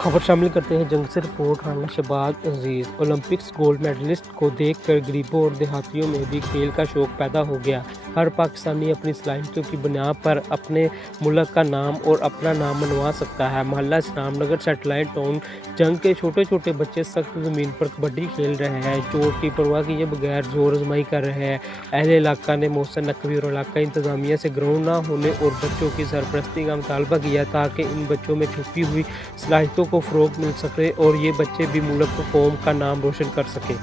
खबर शामिल करते हैं जंग से रिपोर्ट। राना शहबाज अजीज ओलंपिक्स गोल्ड मेडलिस्ट को देखकर गरीबों और देहातियों में भी खेल का शौक पैदा हो गया। हर पाकिस्तानी अपनी सलाहियतों की बुनियाद पर अपने मुल्क का नाम और अपना नाम मनवा सकता है। मोहल्ला इस्लामनगर सैटेलाइट टाउन जंग के छोटे छोटे बच्चे सख्त ज़मीन पर कबड्डी खेल रहे हैं, चोट की परवाह किए बगैर जोर आजमाई कर रहे हैं। अहले इलाका ने मोहसिन नकवी और इलाका इंतज़ामिया से ग्राउंड ना होने और बच्चों की सरपरस्ती का मुतालबा किया ताकि इन बच्चों में छुपी हुई सलाहियतों को फ़रोग़ मिल सके और ये बच्चे भी मुल्क कौम का नाम रोशन कर सकें।